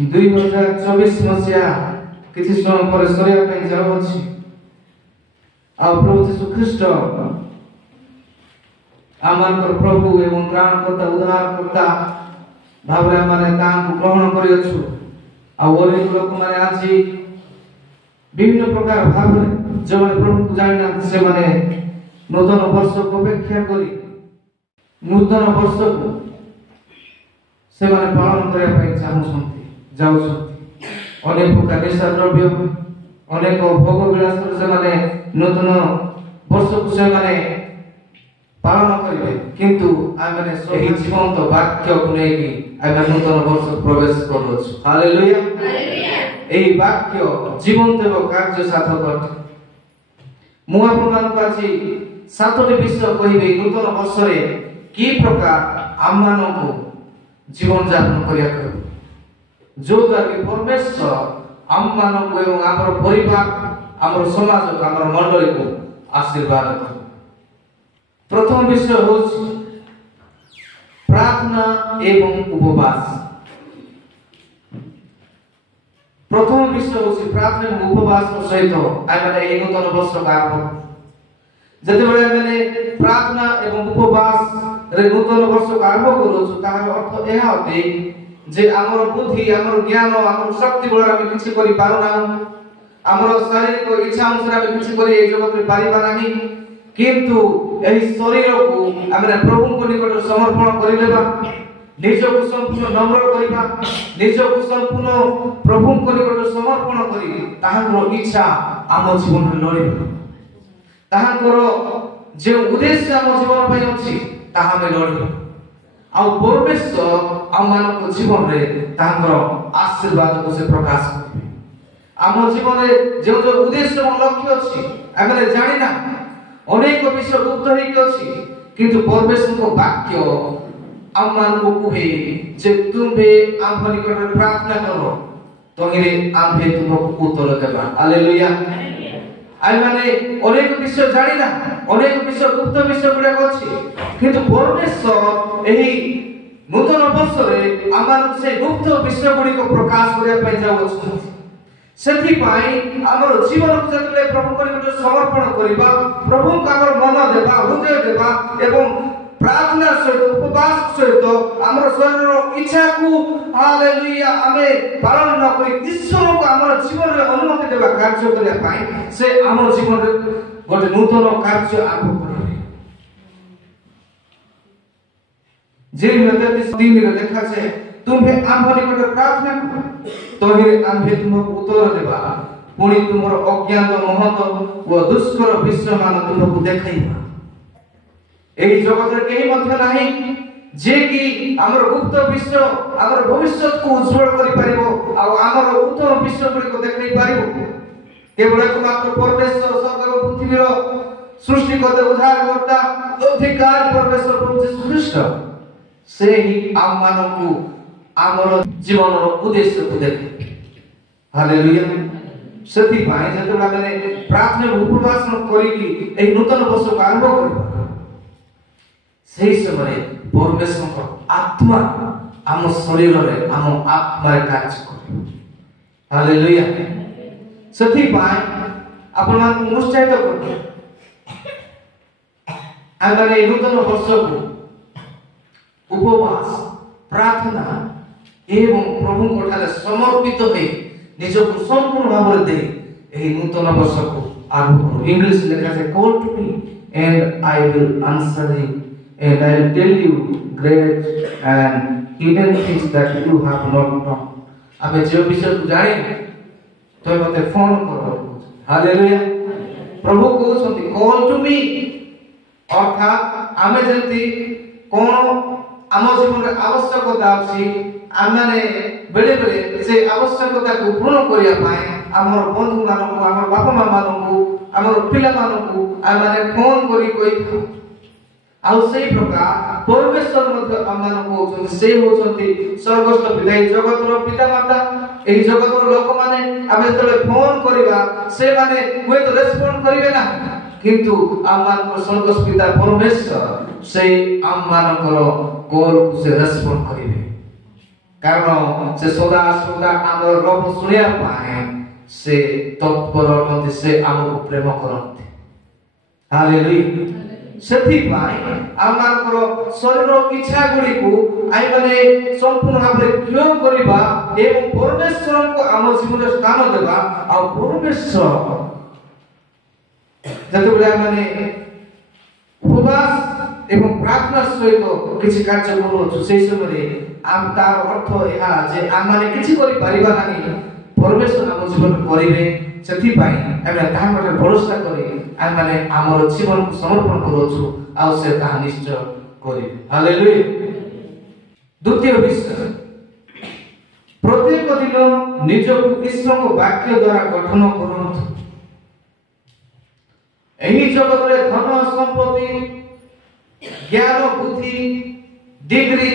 2024 मसीहा किसी समय पर सरिया पे जाउछि आ प्रभु यीशु ख्रीष्ट आमर प्रभु एवं त्राणकर्ता उद्धारकर्ता भावरे माने तांको ग्रहण करियछु आ ओरे लोक माने आछि विभिन्न प्रकार भावरे जो प्रभु को जानिना से माने नूतन वर्ष को अपेक्षा करी नूतन वर्ष को से माने पालन करबा ପାଇଁ चाहुछंती जाउछंती अनेक प्रकार निशा द्रव्य अनेक भोग विलास से माने नूतन वर्ष को से माने पालन करिवे किंतु आमे सही जीवंत वाक्य को नेकी आमे नूतन वर्ष प्रवेश करछु हालेलुया हालेलुया एही वाक्य जीवंत एवं कार्य साधक अटे मु आपन मान अछि सातोटी विषय कहिबे नूतन वर्ष रे की प्रकार आमान को जीवन यापन करिया कर जो द्वारा परमेश्वर आम मान को एवं हमर परिवार हमर समाज को हमर मंडली को आशीर्वाद कर प्रथम विषय हो प्रार्थना एवं उपवास प्रथम विषय हो प्रार्थना एवं उपवास सहित आमे नूतन वर्ष का आरंभ जति बेले मैंने प्रार्थना एवं उपवास रे नूतन वर्ष का आरंभ करूछु तार अर्थ एहा होते जे हमर बुद्धि हमर ज्ञान हमर शक्ति बळ हम किछि करि पारो ना हमर शारीरिक इच्छा अनुसार हम किछि करि ए जगत रे पारिबा नाही किंतु एही शरीर को हमरे प्रभु को निकट समर्पण करि लेबा निज को संपूर्ण नम्र करिबा निज को संपूर्ण प्रभु को निकट समर्पण करि ताहार इच्छा आम जीवन रे लड़िबा ताहार जे उद्देश्य आम जीवन पय अछि ताहा में लड़िबा आ परमेश्वर आम मान को जीवन रे ताहार आशीर्वाद को से प्रकाश करिबे आम जीवन रे जो जो उद्देश्य और लक्ष्य अछि हमरे जानि ना अनेक विषय गुप्त है कि किंतु परमेश्वर को वाक्य आम मान को कहे जे तुम्हे आम निकट प्रार्थना करो तहिरे आम्भे तुमको उत्तर देबा हालेलुया आई माने अनेक विषय जानि ना अनेक विषय गुप्त विषय गुडा अछि किंतु परमेश्वर एही नूतन वर्ष रे आम से गुप्त विषय गुडी को प्रकाश करिया पय जाउछ सेथि पाई हमर जीवन को जतले प्रभु को निकट समर्पण करिबा प्रभु को हमर मन देबा हृदय देबा एवं प्रार्थना सहित उपवास सहित हमर शरीर इच्छा को हालेलुया हमें पालन न करी ईश्वर को हमर जीवन रे अनुमति देबा कार्य करिया पाई से हमर जीवन रे गोटे नूतन कार्य आरंभ करिबे जे में 33 रे देखा छे तुम्हे आम्भ निकट प्रार्थना करो तहिरे आम्भे तुमको उत्तर देबा पुणी तुमर अज्ञान महत व दुष्कर विषय मान तुमको देखाइबा एही जगत रे केही मध्य नाही जे कि हमर गुप्त विषय हमर भविष्य को उज्जवल करि पारिबो आ हमर उत्तम विषय को देखाइ पारिबो केवल एकमात्र परमेश्वर स्वर्ग और पृथ्वी रो सृष्टि करते उद्धार करता अधिकार परमेश्वर प्रभु यीशु ख्रीष्ट से ही आम मानव को आमर जीवन रो उद्देश्य को देखे हालेलुया सेति पाए जते माने प्रार्थना उपवास करी कि ए नूतन वर्ष को आरंभ करबा सही समय परमेश्वर को आत्मा आम शरीर रे आम आत्मा रे कार्य करे हालेलुया सेति पाए अपन मान को उत्साहित करते आगामी नूतन वर्ष को उपवास प्रार्थना एवं प्रभु को ठारे समर्पित होई निज को संपूर्ण भाव दे एही नूतन वर्ष को आरंभ करो इंग्लिश लिखा है call to me and I will answer you and I will tell you great and hidden things that you have not known आबे जो विषय को जाने तो मते फोन करो हालेलुया प्रभु को संति कॉल टू मी अर्थात आमे जंती कोन आम जीवन रे आवश्यकता अछि आमे बेले बेले से आवश्यकता को पूर्ण करिया पाए हमर बंधु मान को हमर बापा मां मान को हमर पिला मान को आमे फोन करी कोइ आ सही प्रकार परमेश्वर मध्य आमान को से होचंती स्वर्गस्थ पिता जगत रो पिता माता एही जगत रो लोक माने आमे तले फोन करिबा से माने कोइ तो रेस्पोंड करिवे ना किंतु आमान को स्वर्गस्थ पिता परमेश्वर से आमान को कॉल से रेस्पोंड करिवे कारण से सदा सदा आमर रब सुनिया पाए से तत्पर अटंती से आमको प्रेम करते। हालेलुया। सेथि पाई आमार शरीर इच्छा गुडी को आइ माने संपूर्ण भाबरे क्यों करिबा एवं परमेश्वर को आम जीवन स्थान देबा आ परमेश्वर जतबेला माने उपवास एवं प्रार्थना सहित किछि कार्य करू से समय आम तार अर्थ या जे आम माने किछि करि परिबा नाही परमेश्वर आम जीवन करिवे। सेथि पाई एबे ताहा मते भरोसा करी आम माने हमर जीवन को समर्पण करूछु आ से ताहा निश्चय करिवे। हालेलुया। द्वितीय विषय प्रत्येक दिन निजको ईश्वर को वाक्य द्वारा गठन करंतु। एही जगत रे धन संपत्ति ज्ञान बुद्धि डिग्री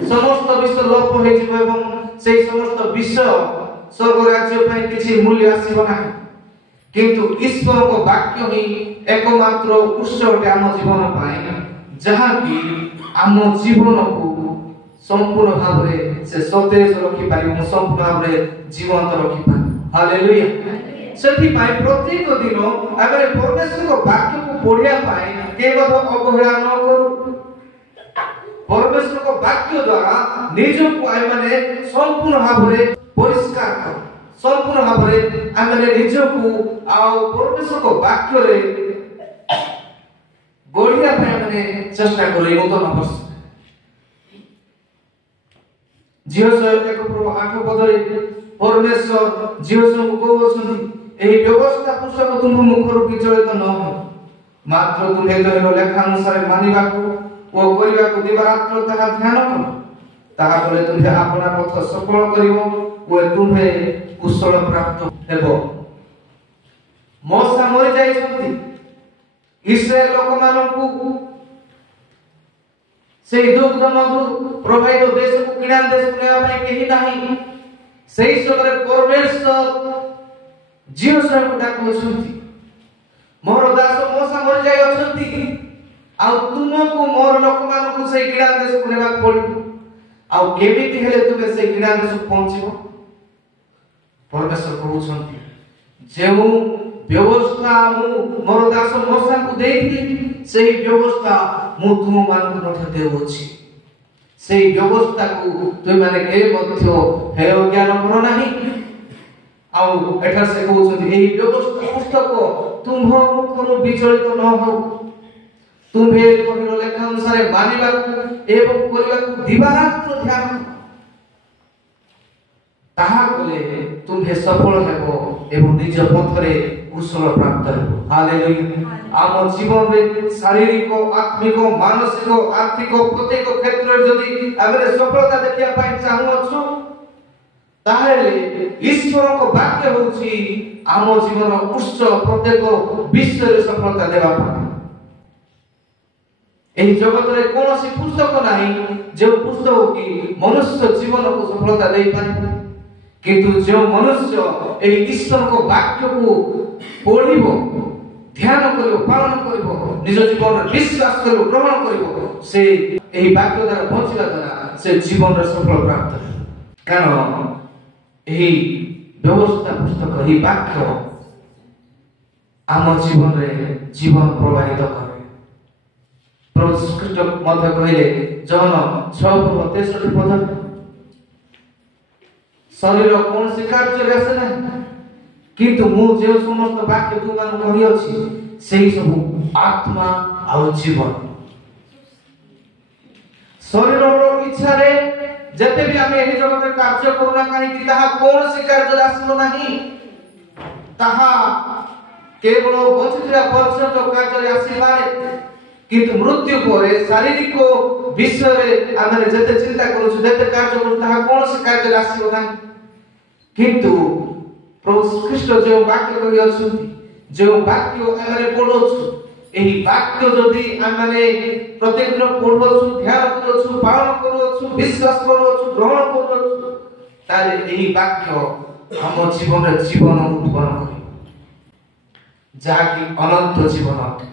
समस्त विषय लोप हो जिवो एवं से समस्त विषय स्वर्ग राज्य पय किछि मूल्य आसीबो नाही किंतु ईश्वर को वाक्य ही एकमात्र उत्स अटे आम जीवन पाए जहा कि आम जीवन को संपूर्ण भाव रे से सतेज रखि पारिबो संपूर्ण भाव रे जीवंत रखि पारिबो। हालेलुया। सेथि पाए प्रत्येक दिन अगर परमेश्वर को वाक्य को पढ़िया पाए केवल अवहेला न करू। परमेश्वर को वाक्य द्वारा निज को आइ माने संपूर्ण भाव रे परिष्कार कर संपूर्ण भाव रे आइ माने निज को आ परमेश्वर को वाक्य रे गढ़िया पाए माने चेष्टा करी नूतन वर्ष जीवस एक प्रभु 8 पदरे परमेश्वर जीवस को कहउछन्ती एही व्यवस्था पुस्तक तुम मुखरु विचलित न हो मात्र तुम्हें तो लेखा अनुसार मानिबाकू ओ करिबाकू दिवारात्र ताहा ध्यान कर ताहा कले तुम्हें अपना पथ सफल करिवो ओ तुम्हें कुशल प्राप्त हेबो। मोसा मरि जाइछन्ती इस्राएल लोक मानकू से दुग्ध मधु प्रभावित देश को किणा देश को लेवा पई केही नाही सेही समय परमेश्वर जीव स्वयं को डाकुछन्ती मोर दास मोसा मरि जाय अछन्ती आ तुमको मोर लोक मानकू से किणा देश को लेवा पड़िबो आ केमिति हेले तुमे से किणा देश को पहुंचिबो। परमेश्वर कहउछन्ती जेउ व्यवस्था मु मोर दास मोसा को देइथि सेही व्यवस्था मु तुम मानकू मध्य देउछि सेही व्यवस्था को तुम माने के मध्य हे ज्ञान करो नाही आउ एठा से कहउछन्ती एही व्यवस्था पुस्तक तुम मुखरु विचलित न हो तुम्हे कहिरो लेखा अनुसार मानिबाकू एवं करिबाकू दिवारात्र ध्यान ताहा कले तुम्हे सफल हेबो एवं निज पथरे कुशल प्राप्त हेबो। हालेलुया। आम जीवन में शारीरिक आत्मिक मानसिक आर्थिक प्रत्येक क्षेत्र रे जदी आबे सफलता देखिया पाई चाहू अछु ताहेले ईश्वर को वाक्य होउची आम जीवन उत्स प्रत्येक विषय रे सफलता देबा पाए। एही जगत रे कोनोसी पुस्तक नाही जे पुस्तक की मनुष्य जीवन को सफलता देई पारे किंतु जो मनुष्य एही ईश्वर को वाक्य को पढ़िबो ध्यान करिवो पालन करिवो निज जीवन रे विश्वास करिवो ग्रहण करिवो से एही वाक्य द्वारा बंचिला द्वारा से जीवन रे सफल प्राप्त कारण एही व्यवस्था पुस्तक एही वाक्य आम जीवन रे जीवन प्रवाहित करे। प्रभु श्रीकृष्ण मध्य कहले जहन 6:63 पद शरीर कोन से कार्य रे आसे ना किंतु मु जे समस्त वाक्य तू मान कहि अछि सेही सब आत्मा आ जीवन शरीर रो इच्छा रे जते भी हमें एही जगत रे कार्य करूना काहे कि ताहा कोन से कार्य आसलो नाही ताहा केवल बचितरा पर्यंत कार्य रे आसी पारे किंतु मृत्यु परे शारीरिक विषय रे आमे जते चिंता करू जते कार्य करू ताहा कोन से कार्य आसीबो नाही किंतु प्रभु कृष्ण जो वाक्य कहि अछंती जो वाक्य आमे पढोछु एही वाक्य जदी आमे प्रत्येक दिन पढोछु ध्यान करूछु पालन करूछु विश्वास करूछु ग्रहण करूछु तारे एही वाक्य हम जीवन रे जीवन उत्पन्न करी जाकी अनंत जीवन अटे।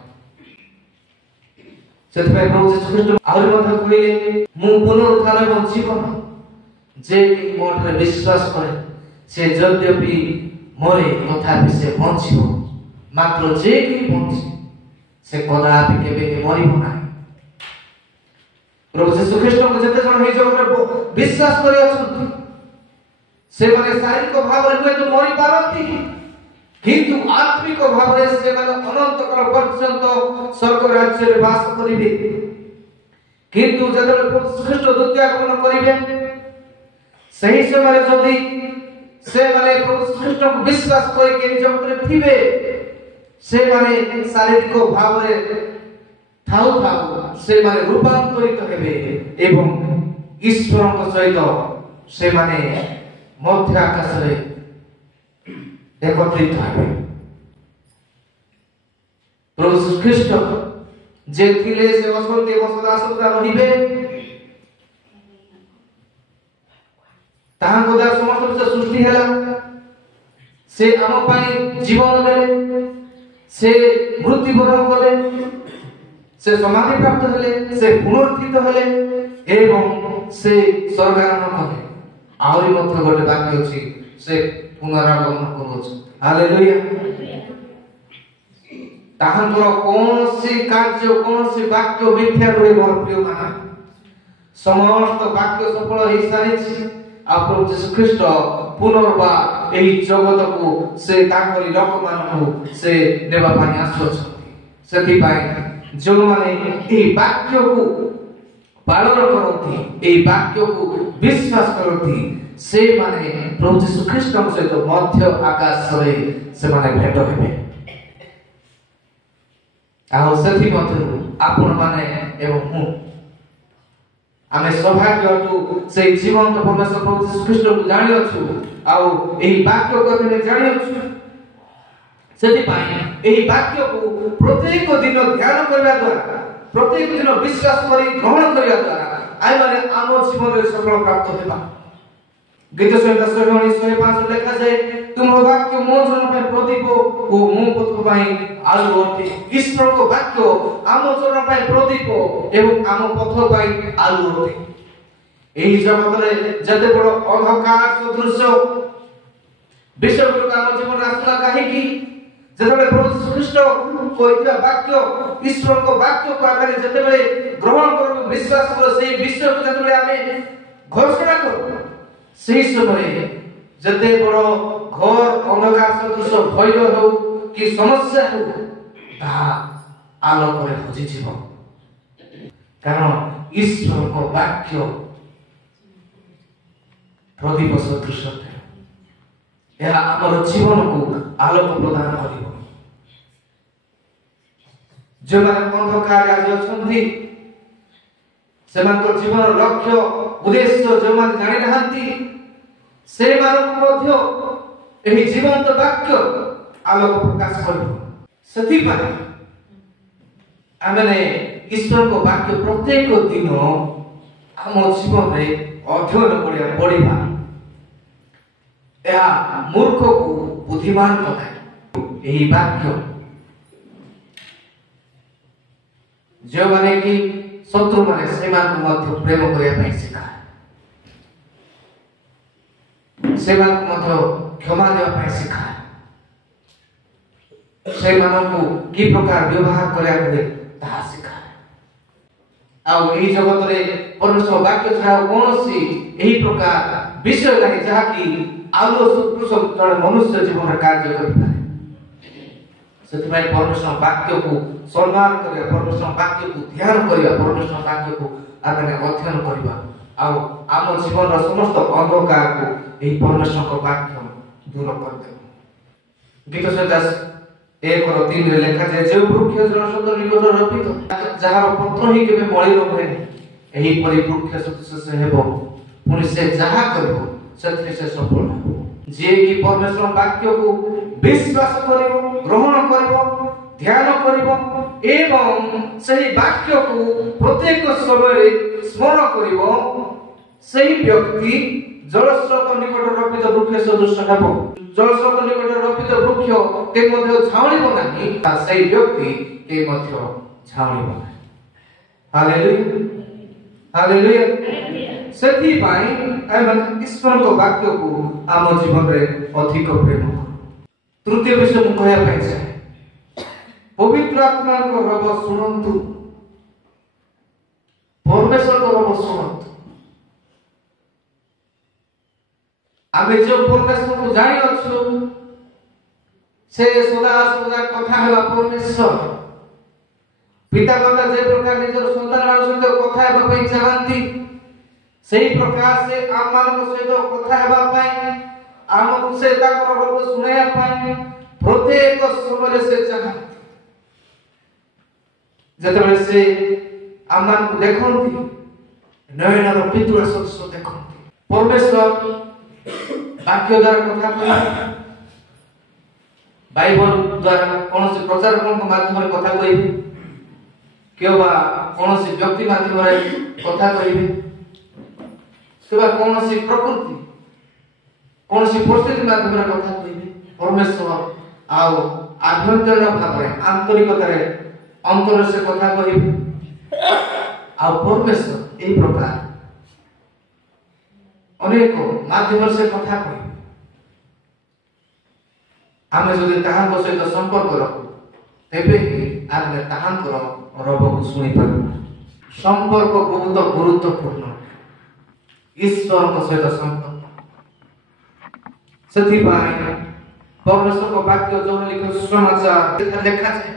सेतबे प्रभु यीशु ख्रीष्ट आहुरी मध्य कहिले मु पुनरुत्थान एवं जीवन जे मोठे विश्वास करे से यद्यपि मरे तथापि से बंचिब मात्र जे बंचे से कदापि केबे मरिब ना। प्रभु यीशु ख्रीष्ट को जते जण हे जगत विश्वास करे अछंती से माने शारीरिक भाव रे हुए तो मरि पारंती किंतु आत्मिक भाव रे से माने अनंत काल पर्यंत स्वर्ग राज्य रे वास करिवे। किंतु जते प्रभु ख्रीष्ट द्वितीय आगमन करिवे सही समय जदि से माने प्रभु ख्रीष्ट को विश्वास करि के निज ऊपर थिबे से माने शारीरिक भाव रे थाउ थाउ से माने रूपांतरित हेबे एवं ईश्वर को सहित से माने मध्य आकाश रे एकत्रित हेबे। प्रभु ख्रीष्ट जे थिले से असंते सदा सदा रहिबे ताहां द्वारा समस्त विश्व सृष्टि हैला से आम पाई जीवन देले से मृत्युवरण कले से समाधि प्राप्त हेले से पुनरुत्थित हेले एवं से स्वर्गारोहण कले। आउरी मध्य गोटे वाक्य अछि से पुनरागमन करूछ। हालेलुया। ताहांकर कोनोसी कार्य कोनोसी वाक्य मिथ्या रे मोर प्रिय मान समस्त वाक्य सफल हे सारिछि। आ प्रभु यीशु ख्रीष्ट पुनर्बार एही जगत को से तांकरी लोक मानकु से नेबा पानी आसुछथि। सेति पाई जो माने एही वाक्य को पालन करथि एही वाक्य को विश्वास करथि से माने प्रभु यीशु ख्रीष्ट सहित मध्य आकाश रे से माने भेट हेबे। आ सेति मध्य आपण माने एवं हूँ आमे सौभाग्यटू से जीवंत परमेश्वर प्रभु यीशु ख्रीष्ट को जानि अछु आउ एही वाक्य को ने जानि अछु। सेति पाई एही वाक्य को प्रत्येक दिन ध्यान करबा द्वारा प्रत्येक दिन विश्वास करी ग्रहण करिया द्वारा आइ माने आम जीवन रे सफल प्राप्त हेबा। गीत संहिता 105 लेखा जाय तुम वाक्य मो जन पे प्रदीप ओ मो पथ पाई आलो अटे। ईश्वर को वाक्य आम जन पे प्रदीप एवं आम पथ पाई आलो अटे। एही जगत रे जते बड़ अंधकार सदृश विषय गुरु आम जीवन आसला काहे की जते प्रभु ख्रीष्ट कोइया वाक्य ईश्वर को वाक्य को आगे जते बेले ग्रहण करू विश्वास करू से विषय को जते बेले आमे घोषणा करू सही समय जते बड़ घर अंधकार सदृश भय हो कि समस्या हो ता आलोक रे हजि जीव कारण ईश्वर को वाक्य प्रदीप सदृश यह आमर जीवन को आलोक प्रदान करिवो। जो माने अंधकार आज अछंती सेमानक जीवन लक्ष्य उद्देश्य जो माने जानि रहंती से मानक मध्य एही जीवंत वाक्य आलोक प्रकाश करिवो। सेति पाई आमे ईश्वर को वाक्य प्रत्येक दिन हम जीवन रे अध्ययन पढ़िबा या मूर्ख को बुद्धिमान बनाए। यही वाक्य जो माने कि शत्रु माने सेमान को मध्य प्रेम करिया पई सिखाए सेमान को मध्य क्षमा देवा पई सिखाए सेमान को की प्रकार व्यवहार करिया हुए ताहा सिखाए। आ एही जगत रे परमेश्वर वाक्य छाड़ा कोनोसी एही प्रकार विषय नाही जहा कि आलो सुपुरुष जण मनुष्य जीवन रे कार्य करि पारे। सेतमै परमेश्वर वाक्य को सम्मान करिया परमेश्वर वाक्य को ध्यान करिया परमेश्वर वाक्य को आमे अध्ययन करिबा आ आम जीवन रो समस्त अंधकार को एही परमेश्वर को वाक्य दूर कर दे। गीत संहिता 1:3 रे लेखा जे जे वृक्ष जल सत निकट रपित जहार पत्र ही केबे मळि रहे एही परि वृक्ष सत से हेबो पुनि से जहा करबो सत्य से सफल हो। जे कि परमेश्वर वाक्य को विश्वास करिवो ग्रहण करिवो ध्यान करिवो एवं सही वाक्य को प्रत्येक समय रे स्मरण करिवो सही व्यक्ति जलस्रोत निकट रपित वृक्ष सदृश हेबो। जलस्रोत निकट रपित वृक्ष के मध्य झावणिबो नाही ता सही व्यक्ति के मध्य झावणिबो नाही। Hallelujah hallelujah. सेथि पाई एमन ईश्वर को वाक्य को आम जीवन रे अधिक प्रेम तृतीय विषय मु कहया पाई छै पवित्र आत्मा को रब सुनंतु परमेश्वर को रब सुनंतु आमे जो परमेश्वर को जानि अछु से सदा सदा कथा हेबा परमेश्वर पिता माता जे प्रकार निजर संतान मान सहित कथा हेबा पई चाहंती सेही प्रकार से आम मान सहित कथा हेबा पई आम से ताकर रब सुनाया पई प्रत्येक समय से चाहंती जतबे से आम मान को देखंती नयनर पितुर सदस्य देखंती परमेश्वर वाक्य द्वारा कथा कहै बाइबल द्वारा कौन से प्रचारकों के माध्यम रे कथा कहबे केबा कौन से व्यक्ति माध्यम रे कथा कहबे केबा कौन से प्रकृति कौन से परिस्थिति माध्यम रे कथा कहबे परमेश्वर आउ आभ्यंतरीण भाव रे आंतरिकता रे अंतर से कथा कहबे आउ परमेश्वर एही प्रकार अनेक माध्यम से कथा कहबे आमे जदि ताहां सहित संपर्क रखु तेबे ही आमे ताहां रब को सुनि पारु संपर्क बहुत गुरुत्वपूर्ण ईश्वर को सहित संपर्क सेथि पाए परमेश्वर को वाक्य जो लिखो सुसमाचार लेखा छै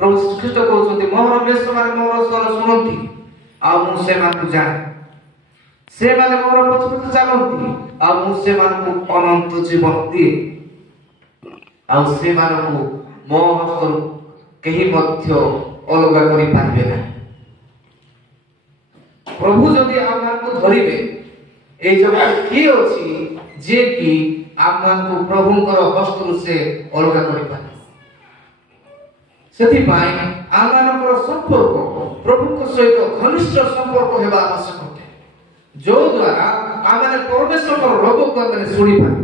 प्रभु श्री ख्रीष्ट कहउछन्ति मोर बेस माने मोर स्वर सुनंती आ मु से मान जाने से माने मोर पछपछ चालंती आ मु से मान को अनंत जीवन दिए आउ से मानकु मो हस्तरु केही मध्य अलगा करि पारिबे ना प्रभु जदि आमानकु धरिबे ए जगत की अछि जे कि आमानकु प्रभुंकर हस्तरु से अलगा करि पारे सेथि पाई आमानकर संपर्क प्रभुक सहित घनिष्ठ संपर्क हेबा आवश्यक होते जो द्वारा आमाने परमेश्वर को रब को माने सुनि पारे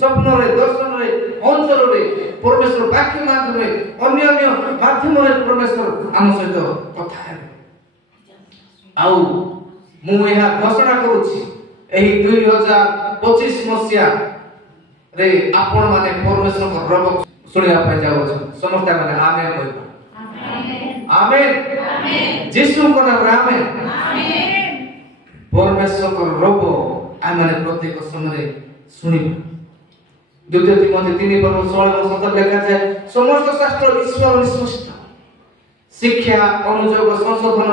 स्वप्न रे दर्शन रे अंतर रे परमेश्वर वाक्य माध्यम रे अन्य अन्य माध्यम रे परमेश्वर हम सहित कथा है आउ मु एहा घोषणा करूछि एही 2025 मसिया रे आपण माने परमेश्वर को रब सुनिया पाइ जाओ समस्त माने आमेन कहबो आमेन आमेन यीशु को नाम रे आमेन आमेन परमेश्वर को रब आ माने प्रत्येक समय सुनिबो द्वितीय तिमोथी 3:16 लिखा है समस्त शास्त्र ईश्वर निश्चित शिक्षा अनुयोग संशोधन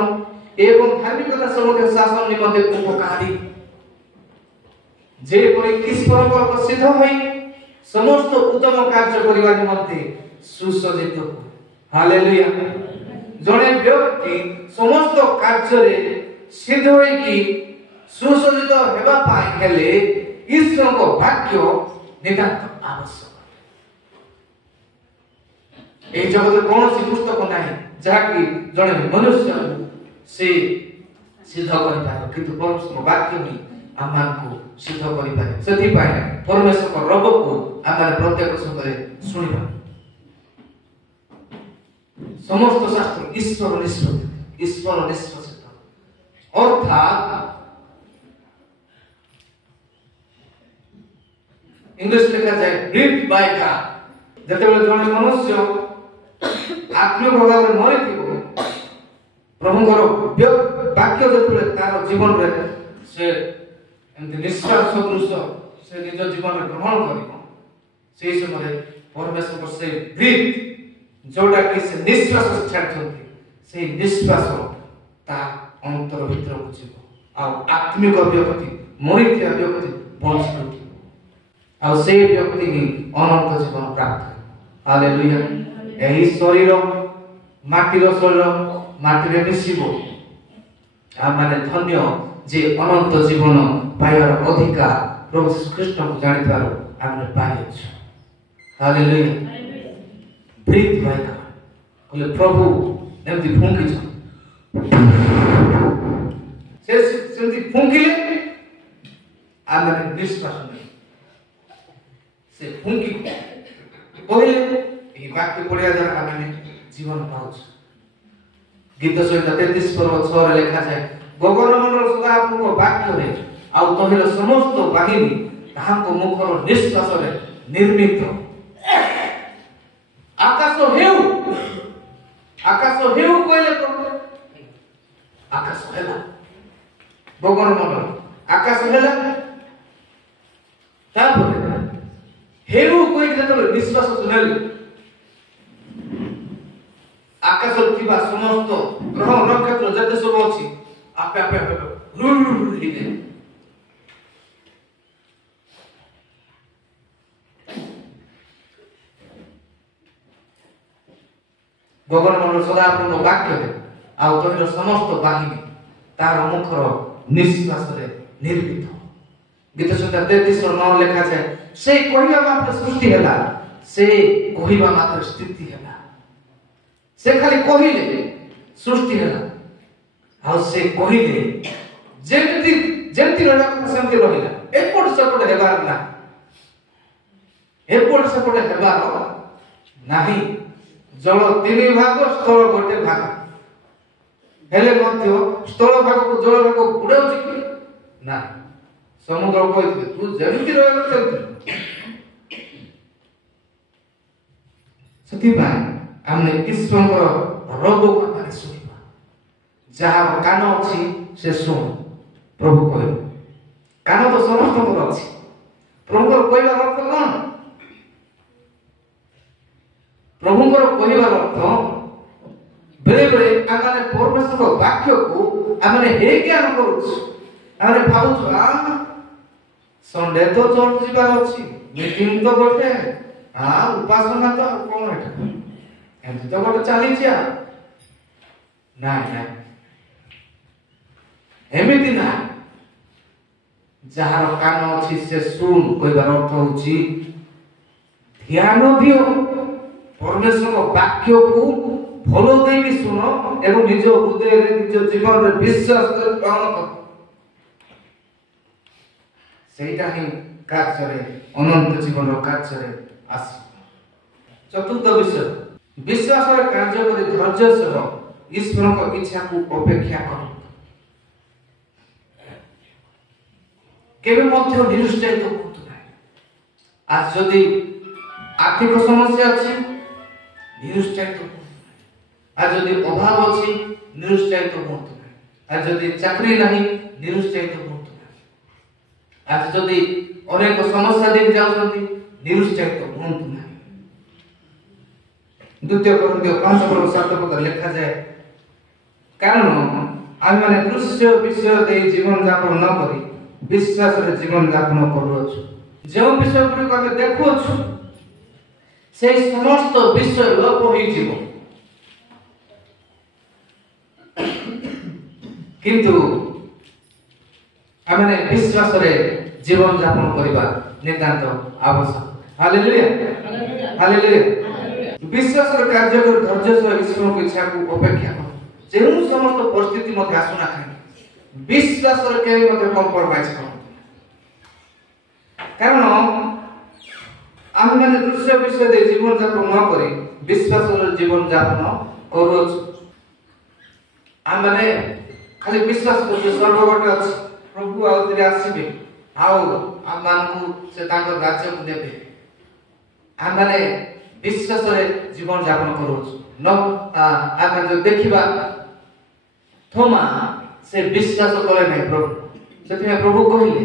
एवं धार्मिकता सबके शासन निमंते उपकारी जे कोई ईश्वर को सिद्ध होई समस्त उत्तम कार्य करिवा निमंते सुसज्जित हो हालेलुया जने व्यक्ति समस्त कार्य रे सिद्ध होई कि सुसज्जित हेबा पाए हेले ईश्वर को वाक्य नितांत आवश्यक ए जगत कौन सी पुस्तक नहीं जहाँ की जड़े मनुष्य से सिद्ध करि पाए किंतु परमेश्वर वाक्य ही आमान को सिद्ध करि पाए सेथि पाए परमेश्वर को रब को आमान प्रत्येक समय सुनिबा समस्त शास्त्र ईश्वर निश्चित अर्थात इंग्लिश लिखा जाए ब्रीथ बाय गॉड जते बेले जने मनुष्य आत्मिक भाव रे मरि थिबो प्रभुଙ୍କର वाक्य जते बेले तार जीवन रे से एमति निश्वास सदृश से निज जीवन रे ग्रहण करिबो सेही समय परमेश्वर को से ब्रीथ जोडा कि से निश्वास छाडछंती से निश्वास ता अंतर भीतर बुझिबो आ आत्मिक व्यक्ति मरि थिया व्यक्ति बंचित आ से व्यक्ति की अनंत जीवन प्राप्त हालेलुया एही शरीर माटीर शरीर माटी रे मिसिबो आ माने धन्य जे अनंत जीवन पाइबार अधिकार प्रभु श्री कृष्ण को जानि पारो हमने पाइछ हालेलुया ब्रीथ बाय गॉड बोले प्रभु एमति फुंकी छ से सेमति फुंकीले आ माने विश्वास से फुंकी कहले ए वाक्य पढ़िया द्वारा आमे जीवन पाउछ गीत संहिता 33:6 रे लिखा जाय ଗଗନମଣ୍ଡଳ ସଦାପ୍ରଭୁଙ୍କ ବାକ୍ୟରେ ଆଉ ତହିଁର ସମସ୍ତ ବାହିନୀ ତାହାଙ୍କ ମୁଖର ନିଶ୍ୱାସରେ ନିର୍ମିତ। ଆକାଶ ହେଉ, ଆକାଶ ହେଉ କହିଲେ ଆକାଶ ହେଲା। ଗଗନମଣ୍ଡଳ ଆକାଶ ହେଲା, ତାପରେ ହେଉ କହିକି ଯେତେବେଳେ ନିଶ୍ୱାସ ନେଲେ ଆକାଶରେ ଥିବା ସମସ୍ତ ଗ୍ରହ ନକ୍ଷତ୍ର ଯେତେ ସବୁ ଅଛି ଆପେ ଆପେ ହେଇଯାଏ। ଗଗନମଣ୍ଡଳ ସଦାପ୍ରଭୁଙ୍କ ବାକ୍ୟରେ ଆଉ ତହିଁର ସମସ୍ତ ବାହିନୀ ତାର ମୁଖର ନିଶ୍ୱାସରେ ନିର୍ମିତ। ଗୀତ ସଂହିତା 33:9 ଲେଖାଯାଏ, ସେ କହିବା ମାତ୍ରେ ସୃଷ୍ଟି ହେଲା, ସେ କହିବା ମାତ୍ରେ ସ୍ଥିତି ହେଲା। ସେ ଖାଲି କହିଲେ ସୃଷ୍ଟି ହେଲା, ଆଉ ସେ କହିଲେ ଯେମିତି ଯେମିତି ରହିବା କଥା ସେମିତି ରହିଲା। ଏପଟ ସେପଟ ହେବାର ନାହିଁ, ଏପଟ ସେପଟ ହେବାର ନାହିଁ। ଜଳ 3 ଭାଗ, ସ୍ଥଳ 1 ଭାଗ ହେଲେ ମଧ୍ୟ ସ୍ଥଳ ଭାଗକୁ ଜଳ ଭାଗ ବୁଡ଼ାଉଛି କି ନା? ସମୁଦ୍ର କହିଥିଲେ ତୁ ଯେମିତି ରହିବା ସେମିତି। ସେଥିପାଇଁ ଆମେ ଈଶ୍ୱରଙ୍କର ରବକୁ ଆମେ ଶୁଣିବା। ଯାହାର କାନ ଅଛି ସେ ଶୁଣ। ପ୍ରଭୁ କହିଲେ, କାନ ତ ସମସ୍ତଙ୍କର ଅଛି। ପ୍ରଭୁଙ୍କର କହିବାର ଅର୍ଥ କଣ? ପ୍ରଭୁଙ୍କର କହିବାର ଅର୍ଥ ବେଳେ ବେଳେ ଆମେ ପରମେଶ୍ୱରଙ୍କ ବାକ୍ୟକୁ ଆମେ ହେଇ ଜ୍ଞାନ କରୁଛୁ। ଆମେ ଭାବୁଛୁ ସଣ୍ଡେ ତ ଚର୍ଚ୍ଚ ଯିବାର ଅଛି, ମିଟିଂ ତ ଗୋଟେ, ଉପାସନା ତ ଆଉ କଣ ଏଟା, ଏମିତି ତ ଗୋଟେ ଚାଲିଛି। ନାଇଁ ନାଇଁ, ଏମିତି ନାହିଁ। ଯାହାର କାନ ଅଛି ସେ ଶୁଣ କହିବାର ଅର୍ଥ ହଉଛି ଧ୍ୟାନ ଦିଅ, ପରମେଶ୍ୱରଙ୍କ ବାକ୍ୟକୁ ଭଲ ଦେଇକି ଶୁଣ ଏବଂ ନିଜ ହୃଦୟରେ ନିଜ ଜୀବନରେ ବିଶ୍ୱାସ କରି ଗ୍ରହଣ କର। ସେଇଟା ହିଁ କାର୍ଯ୍ୟରେ ଅନନ୍ତ ଜୀବନର କାର୍ଯ୍ୟରେ ଆସିବ। ଚତୁର୍ଥ ବିଷୟ, ବିଶ୍ୱାସରେ କାର୍ଯ୍ୟ କରି ଧୈର୍ଯ୍ୟ ସହ ଈଶ୍ୱରଙ୍କ ଇଚ୍ଛାକୁ ଅପେକ୍ଷା କର। କେବେ ମଧ୍ୟ ନିରୁତ୍ସାହିତ ହୁଅନ୍ତୁ ନାହିଁ। ଆଜି ଯଦି ଆର୍ଥିକ ସମସ୍ୟା ଅଛି ନିରୁତ୍ସାହିତ ହୁଅନ୍ତୁ ନାହିଁ। ଆଜି ଯଦି ଅଭାବ ଅଛି ନିରୁତ୍ସାହିତ ହୁଅନ୍ତୁ ନାହିଁ। ଆଜି ଯଦି ଚାକରି ନାହିଁ ନିରୁତ୍ସାହିତ ହୁଅନ୍ତୁ ନାହିଁ। ଆଜି ଯଦି ଅନେକ ସମସ୍ୟା ଦେଇକି ଯାଉଛନ୍ତି ନିରୁତ୍ସାହିତ ହୁଅନ୍ତୁ ନାହିଁ। 2 Corinthians 5:7 ଲେଖାଯାଏ, କାରଣ ଆମେମାନେ ଦୃଶ୍ୟ ବିଷୟ ଦେଇ ଜୀବନ ଯାପନ ନ କରି ବିଶ୍ୱାସରେ ଜୀବନ ଯାପନ କରୁଅଛୁ। ଯେଉଁ ବିଷୟ ଗୁଡ଼ିକ ଆମେ ଦେଖୁଅଛୁ ସେହି ସମସ୍ତ ବିଷୟ ଲୋପ ହୋଇଯିବ, କିନ୍ତୁ ଆମେ ବିଶ୍ୱାସରେ ଜୀବନ ଯାପନ କରିବା ନିତାନ୍ତ ଆବଶ୍ୟକ। Hallelujah, hallelujah. ବିଶ୍ୱାସରେ କାର୍ଯ୍ୟ କରି ଧୈର୍ଯ୍ୟ ସହ ଈଶ୍ୱରଙ୍କ ଇଚ୍ଛାକୁ ଅପେକ୍ଷା କର। ଯେଉଁ ସମସ୍ତ ପରିସ୍ଥିତି ମଧ୍ୟ ଆସୁନା କାହିଁକି ବିଶ୍ୱାସରେ କେହି ମଧ୍ୟ କମ୍ପ୍ରମାଇଜ କରନ୍ତି। କାରଣ ଆମେମାନେ ଦୃଶ୍ୟ ବିଷୟ ଦେଇ ଜୀବନ ଯାପନ ନ କରି ବିଶ୍ୱାସରେ ଜୀବନ ଯାପନ କରୁଅଛୁ। ଆମେମାନେ ଖାଲି ବିଶ୍ୱାସ କରୁଛୁ ସ୍ୱର୍ଗ ଗୋଟେ ଅଛି, ପ୍ରଭୁ ଆଉ ଥରେ ଆସିବେ ଆଉ ଆମମାନଙ୍କୁ ସେ ତାଙ୍କ ରାଜ୍ୟକୁ ନେବେ। ଆମେମାନେ ବିଶ୍ୱାସରେ ଜୀବନ ଯାପନ କରୁଅଛୁ। ଆମେ ଯଦି ଦେଖିବା ଥୋମା ସେ ବିଶ୍ୱାସ କଲେ ନାହିଁ ପ୍ରଭୁ। ସେଥିପାଇଁ ପ୍ରଭୁ କହିଲେ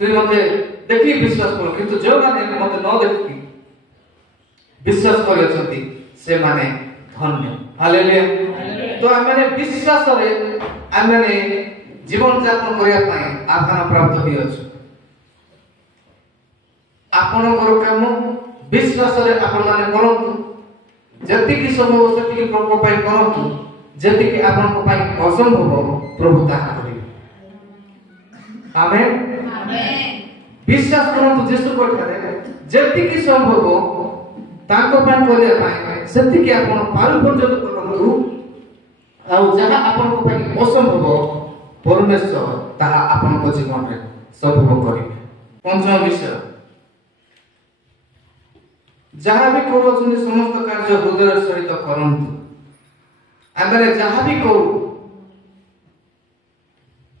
ତୁଇ ମତେ ଦେଖିକି ବିଶ୍ୱାସ କର, କିନ୍ତୁ ଯେଉଁମାନେ ମତେ ନ ଦେଖିକି ବିଶ୍ୱାସ କରିଅଛନ୍ତି ସେମାନେ ଧନ୍ୟ। ହାଲେଲୁୟା। ତ ଆମେ ବିଶ୍ୱାସରେ ଆମେ ଜୀବନ ଯାପନ କରିବା ପାଇଁ ଆହ୍ୱାନ ପ୍ରାପ୍ତ ହୋଇଅଛୁ। ଆପଣଙ୍କର କାମ ବିଶ୍ୱାସରେ ଆପଣମାନେ କରନ୍ତୁ। ଯେତିକି ସମ୍ଭବ ସେତିକି ପ୍ରଭୁଙ୍କ ପାଇଁ କରନ୍ତୁ। ଯେତିକି ଆପଣଙ୍କ ପାଇଁ ଅସମ୍ଭବ ପ୍ରଭୁ ତାହା କରିବେ। ଆମେନ୍। ବିଶ୍ୱାସ କରନ୍ତୁ ଯୀଶୁଙ୍କ ଠାରେ ଯେତିକି ସମ୍ଭବ ତାଙ୍କ ପାଇଁ କରିବା ପାଇଁ ସେତିକି ଆପଣ ପାରୁ ପର୍ଯ୍ୟନ୍ତ କରନ୍ତୁ। ଆଉ ଯାହା ଆପଣଙ୍କ ପାଇଁ ଅସମ୍ଭବ ପରମେଶ୍ୱର ତାହା ଆପଣଙ୍କ ଜୀବନରେ ସମ୍ଭବ କରିବେ। ପଞ୍ଚମ ବିଷୟ, ଯାହା ବି କରୁଅଛନ୍ତି ସମସ୍ତ କାର୍ଯ୍ୟ ହୃଦୟ ସହିତ କରନ୍ତୁ। ଆମେ ଯାହା ବି କରୁ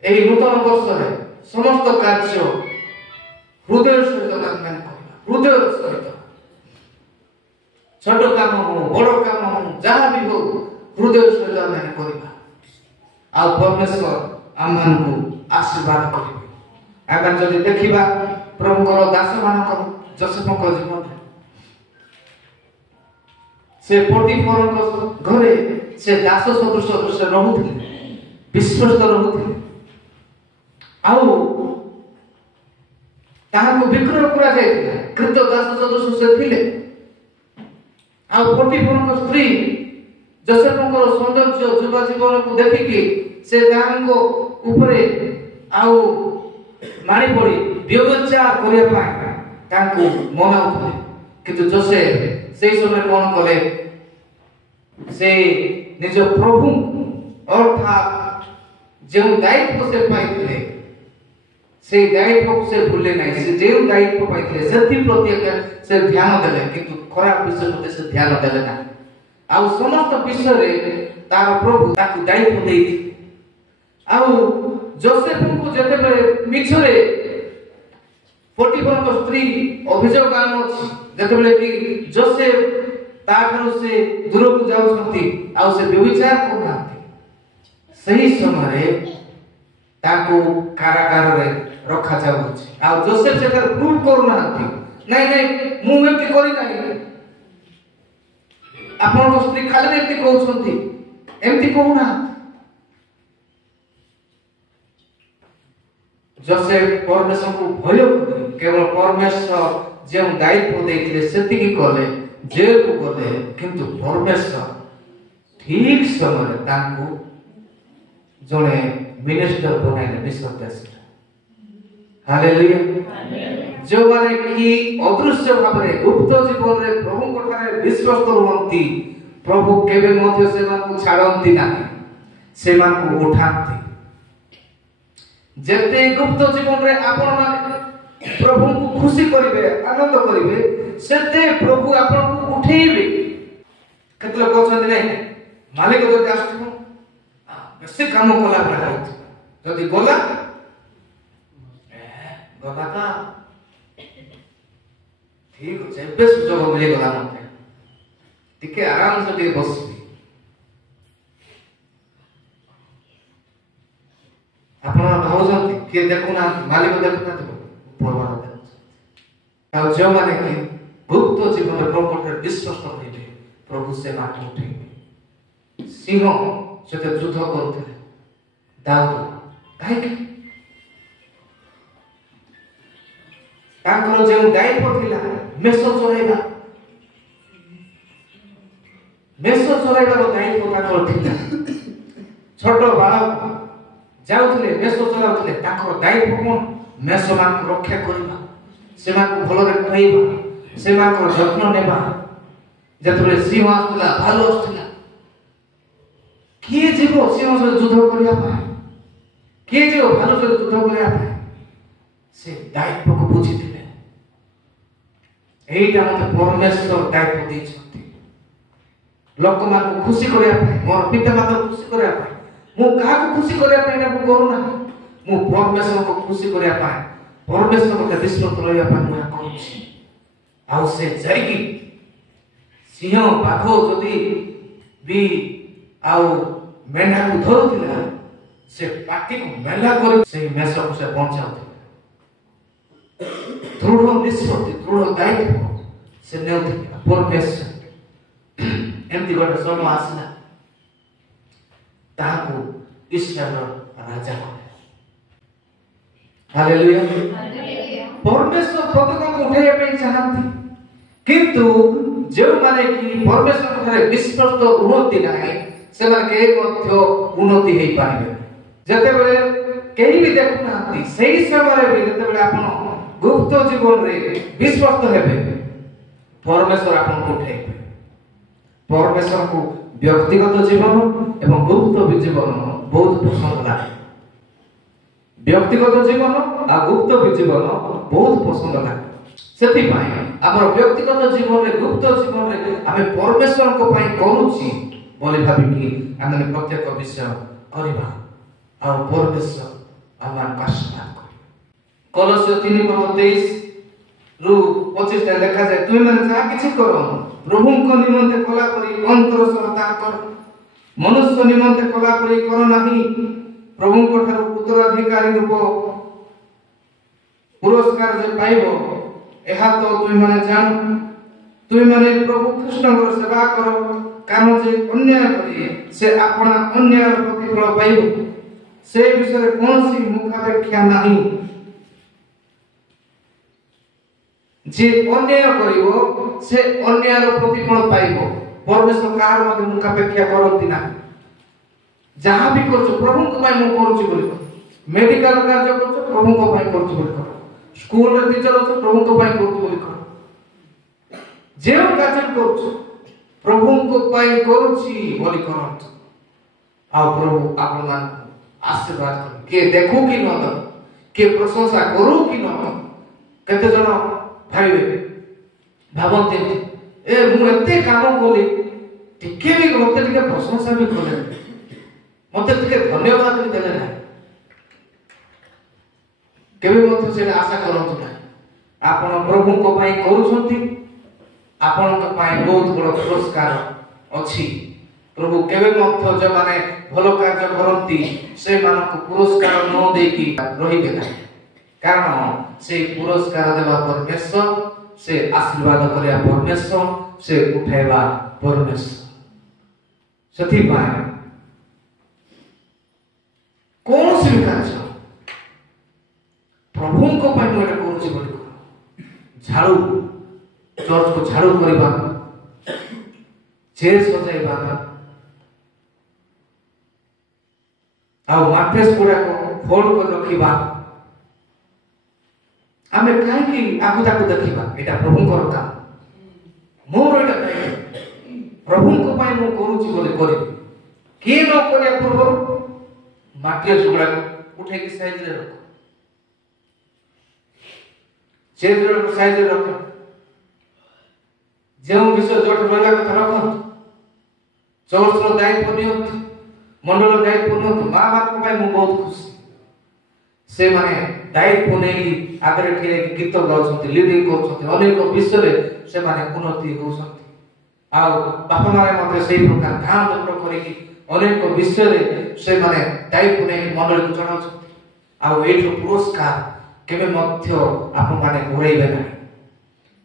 ଏହି ନୂତନ ବର୍ଷରେ ସମସ୍ତ କାର୍ଯ୍ୟ ହୃଦୟ ସହିତ ଆମେ କରିବା। ହୃଦୟ ସହିତ ଛୋଟ କାମ ହଉ ବଡ଼ କାମ ହଉ ଯାହା ବି ହଉ ହୃଦୟ ସହିତ ଆମେ କରିବା। ଆଉ ପରମେଶ୍ୱର ଆମମାନଙ୍କୁ ଆଶୀର୍ବାଦ କରିବେ। ଆମେ ଯଦି ଦେଖିବା ପ୍ରଭୁଙ୍କର ଦାସମାନଙ୍କର ଯୋସେଫଙ୍କ ଜୀବନରେ ସେ ପୋଟିଫରଙ୍କ ଘରେ ସେ ଦାସ ସଦୃଶ ରହୁଥିଲେ, ବିଶ୍ୱସ୍ତ ରହୁଥିଲେ। ଆଉ ତାହାକୁ ବିକ୍ରୟ କରାଯାଇଥିଲା, କୃତ ଦାସ ସଦୃଶ ସେ ଥିଲେ। ଆଉ ପୋଟିଫରଙ୍କ ସ୍ତ୍ରୀ ଯୋସେଫଙ୍କର ସୌନ୍ଦର୍ଯ୍ୟ ଯୁବ ଜୀବନକୁ ଦେଖିକି ସେ ତାହାଙ୍କ ଉପରେ ଆଉ ମାରି ପଡ଼ି ବ୍ୟବଚାର କରିବା ପାଇଁ ତାଙ୍କୁ ମନାଉଥିଲେ। କିନ୍ତୁ ଯୋସେଫ ସେହି ସମୟରେ କ'ଣ କଲେ? ସେ ନିଜ ପ୍ରଭୁ ଅର୍ଥାତ୍ ଯେଉଁ ଦାୟିତ୍ୱ ସେ ପାଇଥିଲେ সেই দায়িত্বକୁ ସେ ଭୁଲେ ନାହିଁ। ସେ ଯେଉଁ ଦାୟିତ୍ୱ ପାଇଥିଲେ ସେଥିପ୍ରତି ସେ ଧ୍ୟାନ ଦେଲେ, କିନ୍ତୁ ଖରାପ ବିଷୟ ପ୍ରତି ସେ ଧ୍ୟାନ ଦେଲେ ନାହିଁ। ଆଉ ସମସ୍ତ ବିଷୟରେ ତାର ପ୍ରଭୁ ତାକୁ ଦାୟିତ୍ୱ ଦେଇଥିଲେ। ଆଉ ଯୋସେଫଙ୍କୁ ଯେତେବେଳେ ମିଛରେ ପୋଟିଫରଙ୍କ ସ୍ତ୍ରୀ ଅଭିଯୋଗ ଆଣୁଅଛି, ଯେତେବେଳେ କି ଯୋସେଫ ତାଠାରୁ ସେ ଦୂରକୁ ଯାଉଛନ୍ତି ଆଉ ସେ ବ୍ୟଭିଚାର କରୁନାହାନ୍ତି, ସେହି ସମୟରେ ତାକୁ କାରାଗାରରେ ରଖାଯାଉଛି। ଆଉ ଯୋସେଫ ସେଠାରେ ପ୍ରୁଭ୍ କରୁନାହାନ୍ତି, ନାଇଁ ନାଇଁ ମୁଁ ଏମିତି କରିନାହିଁ, ଆପଣଙ୍କ ସ୍ତ୍ରୀ ଖାଲି ଏମିତି କହୁଛନ୍ତି, ଏମିତି କହୁନାହାନ୍ତି। ଯୋସେଫ ପରମେଶ୍ୱରଙ୍କୁ ଭୟ କରି କେବଳ ପରମେଶ୍ୱର ଯେଉଁ ଦାୟିତ୍ୱ ଦେଇଥିଲେ ସେତିକି କଲେ, ଜେଲକୁ ଗଲେ। କିନ୍ତୁ ପରମେଶ୍ୱର ଠିକ ସମୟରେ ତାଙ୍କୁ ଜଣେ ମିନିଷ୍ଟର ବନାଇଲେ ମିଶ୍ର ଦେଶରେ। ହାଲେଲୁୟା। ଯେଉଁମାନେ କି ଅଦୃଶ୍ୟ ଭାବରେ ଗୁପ୍ତ ଜୀବନରେ ପ୍ରଭୁଙ୍କ ଠାରେ ବିଶ୍ୱସ୍ତ ରୁହନ୍ତି, ପ୍ରଭୁ କେବେ ମଧ୍ୟ ସେମାନଙ୍କୁ ଛାଡ଼ନ୍ତି ନାହିଁ, ସେମାନଙ୍କୁ ଉଠାନ୍ତି। ଯେତେ ଗୁପ୍ତ ଜୀବନରେ ଆପଣମାନେ ପ୍ରଭୁଙ୍କୁ ଖୁସି କରିବେ, ଆନନ୍ଦ କରିବେ, ସେତେ ପ୍ରଭୁ ଆପଣଙ୍କୁ ଉଠେଇବେ। କେତେ ଲୋକ ଅଛନ୍ତି ନାଇଁ, ମାଲିକ ଯଦି ଆସୁଥିବ ବେଶୀ କାମ କଲା ଭଳିଆ ହଉଥିବ, ଯଦି ଗଲା ଗଲା ଠିକ ଅଛି, ଏବେ ସୁଯୋଗ ମିଳିଗଲା ମତେ, ଟିକେ ଆରାମସେ ଟିକେ ବସିବି। ଆପଣ ଭାବୁଛନ୍ତି କିଏ ଦେଖୁନାହାନ୍ତି, ମାଲିକ ଦେଖୁନାହାନ୍ତି, ଆଉ ଯେଉଁମାନେ କି ଗୁପ୍ତ ଜୀବନରେ ପ୍ରଭୁଙ୍କର ବିଶ୍ୱସ୍ତ ରହିବେ, ପ୍ରଭୁ ସେମାନଙ୍କୁ ଉଠେଇବେ। ସିଂହ ସହିତ ଯୁଦ୍ଧ କରୁଥିଲେ ଦାଉଦ, କାହିଁକି? ତାଙ୍କର ଯେଉଁ ଦାୟିତ୍ୱ ଥିଲା ମେଷ ଚରାଇବା, ମେଷ ଚରାଇବାର ଦାୟିତ୍ୱ ତାଙ୍କର ଥିଲା। ଛୋଟ ବାଳକ ଯାଉଥିଲେ ମେଷ ଚରାଉଥିଲେ, ତାଙ୍କର ଦାୟିତ୍ୱ କ'ଣ? ମେଷମାନଙ୍କୁ ରକ୍ଷା କରିବା, ସେମାନଙ୍କୁ ଭଲରେ ଖୁଆଇବା, ସେମାନଙ୍କର ଯତ୍ନ ନେବା। ଯେତେବେଳେ ସିଂହ ଆସୁଥିଲା, ଭାଲୁ ଆସୁଥିଲା, କିଏ ଯିବ ସିଂହ ସହିତ ଯୁଦ୍ଧ କରିବା ପାଇଁ? କିଏ ଯିବ ଭାଲୁ ସହିତ ଯୁଦ୍ଧ କରିବା ପାଇଁ? ସେ ଦାୟିତ୍ୱକୁ ବୁଝିଥିଲେ। এইটা মতে পরমেশ্বর দায়িত্ব ଦେଇଛନ୍ତି ଲୋକମାନଙ୍କୁ ଖୁସି କରିବା ପାଇଁ, ମୋର ପିତାମାତାଙ୍କୁ ଖୁସି କରିବା ପାଇଁ। ମୁଁ କାହାକୁ ଖୁସି କରିବା ପାଇଁ ଏଟାକୁ କରୁନାହିଁ, ମୁଁ ପରମେଶ୍ୱରଙ୍କୁ ଖୁସି କରିବା ପାଇଁ, ପରମେଶ୍ୱର ମୋତେ ବିଶ୍ୱସ୍ତ ରହିବା ପାଇଁ ମୁଁ ଏହା କରୁଛି। ଆଉ ସେ ଯାଇକି ସିଂହ ବାଘ ଯଦି ବି ଆଉ ମେଣ୍ଢାକୁ ଧରୁଥିଲା, ସେ ପାଟିକୁ ମେଲା କରି ସେଇ ମେଷକୁ ସେ ବଞ୍ଚାଉଥିଲା। ଦୃଢ଼ ନିଷ୍ପତ୍ତି, ଦୃଢ଼ ଦାୟିତ୍ୱ ସେ ନେଉଥିଲା। ପରମେଶ୍ୱର ଏମିତି ଗୋଟେ ସମୟ ଆସିଲା, ତାହାକୁ ଇସ୍ରାଏଲର ରାଜା କଲେ। ହାଲେଲୁୟା। ପରମେଶ୍ୱର ପ୍ରତ୍ୟେକଙ୍କୁ ଉଠାଇବା ପାଇଁ ଚାହାନ୍ତି, କିନ୍ତୁ ଯେଉଁମାନେ କି ପରମେଶ୍ୱରଙ୍କ ଠାରେ ବିଶ୍ୱସ୍ତ ରୁହନ୍ତି ନାହିଁ, ସେମାନେ କେହି ମଧ୍ୟ ଉନ୍ନତି ହେଇପାରିବେ। ଯେତେବେଳେ କେହି ବି ଦେଖୁନାହାନ୍ତି, ସେହି ସମୟରେ ବି ଯେତେବେଳେ ଆପଣ ଗୁପ୍ତ ଜୀବନରେ ବିଶ୍ୱସ୍ତ ହେବେ, ପରମେଶ୍ୱର ଆପଣଙ୍କୁ ଉଠାଇବେ। ପରମେଶ୍ୱରଙ୍କୁ ବ୍ୟକ୍ତିଗତ ଜୀବନ ଏବଂ ଗୁପ୍ତ ଜୀବନ ବହୁତ ପସନ୍ଦ ଲାଗେ। ବ୍ୟକ୍ତିଗତ ଜୀବନ ଆଉ ଗୁପ୍ତ ଜୀବନ ବହୁତ ପସନ୍ଦ ଲାଗେ। ସେଥିପାଇଁ ଆମର ବ୍ୟକ୍ତିଗତ ଜୀବନରେ, ଗୁପ୍ତ ଜୀବନରେ ଆମେ ପରମେଶ୍ୱରଙ୍କ ପାଇଁ କରୁଛି ବୋଲି ଭାବିକି ଆମେ ପ୍ରତ୍ୟେକ ବିଷୟ କରିବା। ଆଉ ପରମେଶ୍ୱର ଆମମାନଙ୍କୁ ଆଶୀର୍ବାଦ କରିବେ। କଲୋସ୍ୟ 3:23-25 ଲେଖାଯାଏ, ତୁମେମାନେ ଯାହା କିଛି କର ପ୍ରଭୁଙ୍କ ନିମନ୍ତେ କଲା ପରି ଅନ୍ତର ସହ ତାହା କର, ମନୁଷ୍ୟ ନିମନ୍ତେ କଲା ପରି କର ନାହିଁ, ପ୍ରଭୁଙ୍କ ଠାରୁ ଉତ୍ତରାଧିକାରୀ ରୂପ ପୁରସ୍କାର ଯେ ପାଇବ ଏହା ତ ତୁମେମାନେ ଜାଣ। ତୁମେମାନେ ପ୍ରଭୁ କୃଷ୍ଣଙ୍କର ସେବା କର, କାରଣ ଯେ ଅନ୍ୟାୟ କରି ସେ ଆପଣା ଅନ୍ୟାୟର ପ୍ରତିଫଳ ପାଇବ, ସେ ବିଷୟରେ କୌଣସି ମୁଖାପେକ୍ଷା ନାହିଁ। ଯେ ଅନ୍ୟାୟ କରିବ ସେ ଅନ୍ୟାୟର ପ୍ରତିଫଳ ପାଇବ। ପରମେଶ୍ୱର କାହାର ମଧ୍ୟ ମୁଖାପେକ୍ଷା କରନ୍ତି ନାହିଁ। ଯାହା ବି କରୁଛ ପ୍ରଭୁଙ୍କ ପାଇଁ ମୁଁ କରୁଛି ବୋଲି କର। ମେଡିକାଲ କାର୍ଯ୍ୟ କରୁଛ ପ୍ରଭୁଙ୍କ ପାଇଁ କରୁଛି ବୋଲି କର। ସ୍କୁଲରେ ଟିଚର ଅଛ ପ୍ରଭୁଙ୍କ ପାଇଁ କରୁଛି ବୋଲି କର। ଯେଉଁ କାର୍ଯ୍ୟ କରୁଛ ପ୍ରଭୁଙ୍କ ପାଇଁ କରୁଛି ବୋଲି କରନ୍ତୁ, ଆଉ ପ୍ରଭୁ ଆପଣମାନଙ୍କୁ ଆଶୀର୍ବାଦ କରିବେ। କିଏ ଦେଖୁ କି ନ ଦେଖୁ, କିଏ ପ୍ରଶଂସା କରୁ କି ନ କରୁ। କେତେ ଜଣ ଭାବନ୍ତି ମୁଁ ଏତେ କାମ କଲି, ଟିକେ ବି ମତେ ଟିକେ ପ୍ରଶଂସା ବି କଲେ, ମତେ ଟିକେ ଧନ୍ୟବାଦ ବି ଦେଲେ ନାହିଁ। କେବେ ମଧ୍ୟ ସେଇଟା ଆଶା କରନ୍ତୁ ନାହିଁ। ଆପଣ ପ୍ରଭୁଙ୍କ ପାଇଁ କରୁଛନ୍ତି, ଆପଣଙ୍କ ପାଇଁ ବହୁତ ବଡ଼ ପୁରସ୍କାର ଅଛି। ପ୍ରଭୁ କେବେ ମଧ୍ୟ ଯେଉଁମାନେ ଭଲ କାର୍ଯ୍ୟ କରନ୍ତି ସେମାନଙ୍କୁ ପୁରସ୍କାର ନ ଦେଇକି ରହିବେ ନାହିଁ। କାରଣ ସେ ପୁରସ୍କାର ଦେବା ପରମେଶ୍ୱର, ସେ ଆଶୀର୍ବାଦ କରିବା ପରମେଶ୍ୱର, ସେ ଉଠାଇବା ପରମେଶ୍ୱର। ସେଥିପାଇଁ କୌଣସି ବି କାର୍ଯ୍ୟ ପ୍ରଭୁଙ୍କ ପାଇଁ ମୁଁ ଏଇଟା କରୁଛି ବୋଲି କର। ଝାଡୁ, ଚର୍ଚ୍ଚକୁ ଝାଡୁ କରିବା, ଚେୟାର ସଜାଇବା, ଆଉ ମାଟ୍ରେସ୍ ଗୁଡାକ ଫୋଲ୍ଡ କରି ରଖିବା, ଆମେ କାହିଁକି ଆକୁ ତାକୁ ଦେଖିବା? ଏଇଟା ପ୍ରଭୁଙ୍କର କାମ। ମୋର ଏଇଟା ନାହିଁ, ପ୍ରଭୁଙ୍କ ପାଇଁ ମୁଁ କରୁଛି ବୋଲି କରିବି। କିଏ ନ କରିବା ପୂର୍ବରୁ ମାଟ୍ରେସ୍ ଗୁଡାକ ଉଠେଇକି ସାଇଜରେ ରଖ, ଚେୟାର ଗୁଡାକ ସାଇଜରେ ରଖ, ଯେଉଁ ବିଷୟ ଯୋଉଠି ରହିବା କଥା ରଖନ୍ତୁ। ଚର୍ଚ୍ଚର ଦାୟିତ୍ୱ ନିଅନ୍ତୁ, ମଣ୍ଡଳର ଦାୟିତ୍ୱ ନିଅନ୍ତୁ। ମା ବାପଙ୍କ ପାଇଁ ମୁଁ ବହୁତ ଖୁସି, ସେମାନେ ଦାୟିତ୍ୱ ନେଇକି ଆଗରେ ଠିଆ ହେଇକି ଗୀତ ଗାଉଛନ୍ତି, ଲିଡିଂ କରୁଛନ୍ତି, ଅନେକ ବିଷୟରେ ସେମାନେ ଉନ୍ନତି ହେଉଛନ୍ତି। ଆଉ ବାପା ମାରେ ମଧ୍ୟ ସେଇ ପ୍ରକାର ଧ୍ୟାନ ଦଣ୍ଡ କରିକି ଅନେକ ବିଷୟରେ ସେମାନେ ଦାୟିତ୍ୱ ନେଇକି ମଣ୍ଡଳୀକୁ ଜଣାଉଛନ୍ତି। ଆଉ ଏଇଠୁ ପୁରସ୍କାର କେବେ ମଧ୍ୟ ଆପଣମାନେ ଘୋରେଇବେ ନାହିଁ।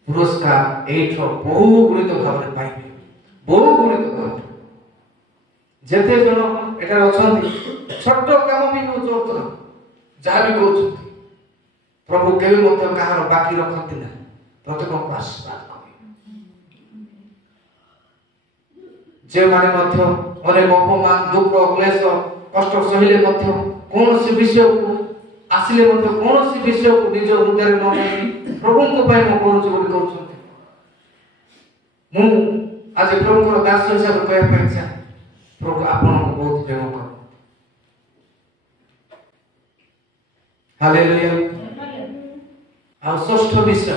ପୁରସ୍କାର ଏଇଠୁ ବହୁ ଗୁଣିତ ଭାବରେ ପାଇବେ, ବହୁ ଗୁଣିତ ଭାବରେ। ଯେତେ ଜଣ ଏଠାରେ ଅଛନ୍ତି, ଛୋଟ କାମ ବି ଚର୍ଚ୍ଚର ଯାହା ବି କରୁଛନ୍ତି, ପ୍ରଭୁ କେବେ ମଧ୍ୟ କାହାର ବାକି ରଖନ୍ତି ନାହିଁ, ପ୍ରତ୍ୟେକଙ୍କୁ ଆଶୀର୍ବାଦ କରିବେ। ଯେଉଁମାନେ ମଧ୍ୟ ଅନେକ ଅପମାନ, ଦୁଃଖ, କ୍ଲେଶ, କଷ୍ଟ ସହିଲେ ମଧ୍ୟ କୌଣସି ବିଷୟକୁ ଆସିଲେ ମଧ୍ୟ କୌଣସି ବିଷୟକୁ ନିଜ ହୃଦୟରେ ନ ନେଇ ପ୍ରଭୁଙ୍କ ପାଇଁ ମୁଁ କରୁଛି ବୋଲି କହୁଛନ୍ତି। ମୁଁ ଆଜି ପ୍ରଭୁଙ୍କର ଦାସ ହିସାବରେ କହିବା ପାଇଁ ଚାହେଁ, ପ୍ରଭୁ ଆପଣଙ୍କୁ ବହୁତ ପ୍ରେମ କର। ହାଲେଲୁୟା। ଆଉ ଷଷ୍ଠ ବିଷୟ,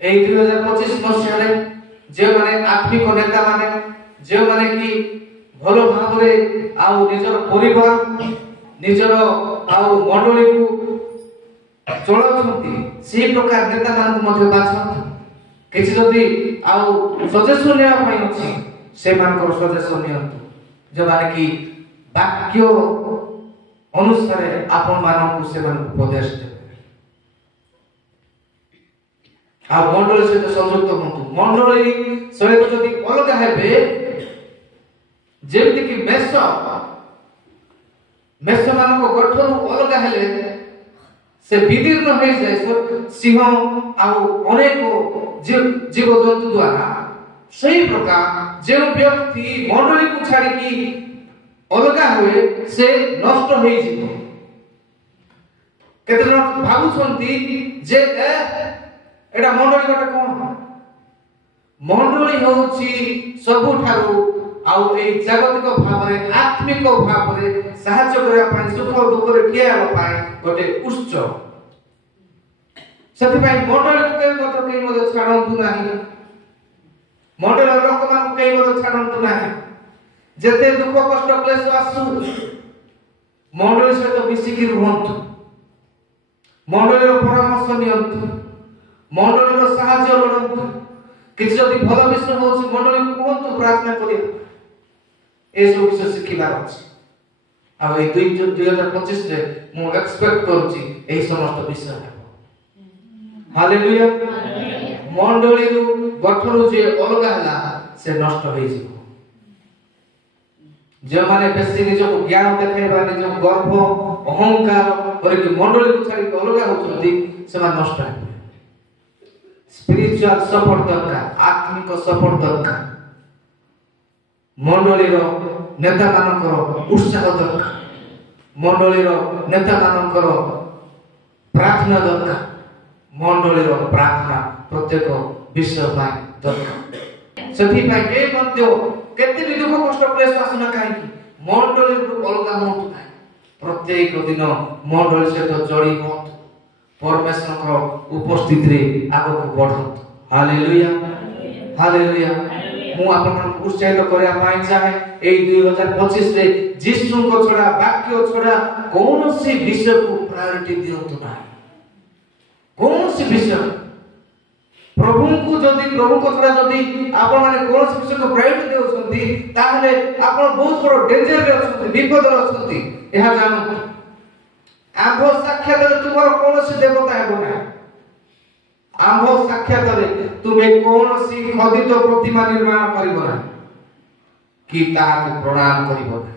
এই 2025 ମସିହାରେ ଯେଉଁମାନେ ଆତ୍ମିକ ନେତା ମାନେ, ଯେଉଁମାନେ କି ଭଲ ଭାବରେ ଆଉ ନିଜର ପରିବାର, ନିଜର ଆଉ ମଣ୍ଡଳୀକୁ ଚଳାଉଛନ୍ତି, ସେହି ପ୍ରକାର ନେତା ମାନଙ୍କୁ ମଧ୍ୟ ବାଛନ୍ତୁ। କିଛି ଯଦି ଆଉ ସଜେସନ ନେବା ପାଇଁ ଅଛି, ସେମାନଙ୍କର ସଜେସନ ନିଅନ୍ତୁ, ଯେଉଁମାନେ କି ବାକ୍ୟ ଅନୁସାରେ ଆପଣମାନଙ୍କୁ ସେମାନଙ୍କୁ ଉପଦେଶ ଦେବେ। ଆଉ ମଣ୍ଡଳୀ ସହିତ ସଂଯୁକ୍ତ ହୁଅନ୍ତୁ। ମଣ୍ଡଳୀ ସହିତ ଯଦି ଅଲଗା ହେବେ, ଯେମିତିକି ମେଷ ମାନଙ୍କ ଗଠରୁ ଅଲଗା ହେଲେ ସେ ବିଦୀର୍ଣ୍ଣ ହେଇଯାଏ ସିଂହ ଆଉ ଅନେକ ଜୀବଜନ୍ତୁ ଦ୍ୱାରା, ସେହି ପ୍ରକାର ଯେଉଁ ବ୍ୟକ୍ତି ମଣ୍ଡଳୀକୁ ଛାଡ଼ିକି ଅଲଗା ହୁଏ ସେ ନଷ୍ଟ ହେଇଯିବ। କେତେ ଜଣ ଭାବୁଛନ୍ତି ଯେ ଏଟା ମଣ୍ଡଳୀ ଗୋଟେ କଣ? ମଣ୍ଡଳୀ ହେଉଛି ସବୁଠାରୁ ଆଉ ଏଇ ଜାଗତିକ ଭାବରେ, ଆତ୍ମିକ ଭାବରେ ସାହାଯ୍ୟ କରିବା ପାଇଁ, ସୁଖ ଦୁଃଖରେ ଠିଆ ହେବା ପାଇଁ ଗୋଟେ ଉତ୍ସ। ସେଥିପାଇଁ ମଣ୍ଡଳୀକୁ କେହି ମଧ୍ୟ ଛାଡ଼ନ୍ତୁ ନାହିଁ। ମଣ୍ଡଳୀର ଲୋକମାନଙ୍କୁ କେହି ମଧ୍ୟ ଛାଡ଼ନ୍ତୁ ନାହିଁ। ଯେତେ ଦୁଃଖ କଷ୍ଟ କ୍ଲେଶ ଆସୁ, मंडली सहित मिसिकी रुहंतु, मंडली परामर्श नियंतु, मंडली साहाय्य लोड़ंतु। किसी जदि भल विषय होछि मंडली कहंतु प्रार्थना करिया ए सब विषय शिखिबार अछि। आ ए 2025 रे मु एक्सपेक्ट करूछि एही समस्त विषय हेबो। हालेलुया। मंडली रु गठरु जे अलगा हला से नष्ट होई जिवो। जे माने बेसी निज को ज्ञान देखाइबा, निज गर्व अहंकार करिक मंडली को छाड़ी अलगा होछंती से मान नष्ट हेबो। स्पिरिचुअल सपोर्ट दरकार, आत्मिक सपोर्ट दरकार। मंडली रो नेता मानकर उत्साह दरकार, मंडली रो नेता मानकर प्रार्थना दरकार, मंडली रो प्रार्थना प्रत्येक विषय पाई दरकार। सेथि पाई के मध्य केते भी दुख कष्ट क्लेश आसना काहे मंडली रो अलगा होत नाही। प्रत्येक दिन मंडली से तो जड़ी होत परमेश्वर को उपस्थिति रे आगो को बढ़त। Hallelujah, hallelujah. मु आपन को उत्साहित करया पाई चाहे ए 2025 रे यीशु को छोड़ा वाक्य छोड़ा कोनोसी विषय को प्रायोरिटी दियंतु नाही। कोनोसी विषय प्रभु को जदि प्रभु को छोड़ा जदि आपण माने कोनोसी विषय को प्रायोरिटी देउछंती ताहले आपण बहुत बड़ डेंजर रे अछंती, विपद रे अछंती। एहा जानू आंभ साक्षात तुमर कोनोसी देवता हेबो ना। आंभ साक्षात तुमे कोनोसी खदित प्रतिमा निर्माण करिबो ना कि ताहाକୁ प्रणाम करिबो ना।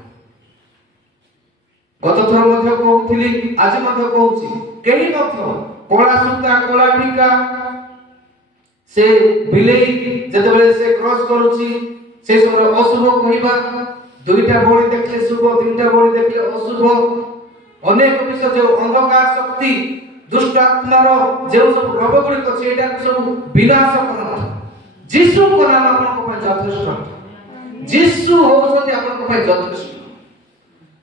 गत थर मध्य कहउथिली, आज मध्य कहउची केही मध्य कोला सुता कोला टीका से बिलेई जते बेले से क्रॉस करूची से समय अशुभ कहिबा। दुईटा बॉडी देखले शुभ, तीनटा बॉडी देखले अशुभ। अनेक विषय जो अंधकार शक्ति दुष्ट आत्मार जो सब रोग गुड़िक अछि एटा सब विनाश करत। यीशु को नाम आपन को पय यथेष्ट। यीशु होछथि आपन को पय यथेष्ट।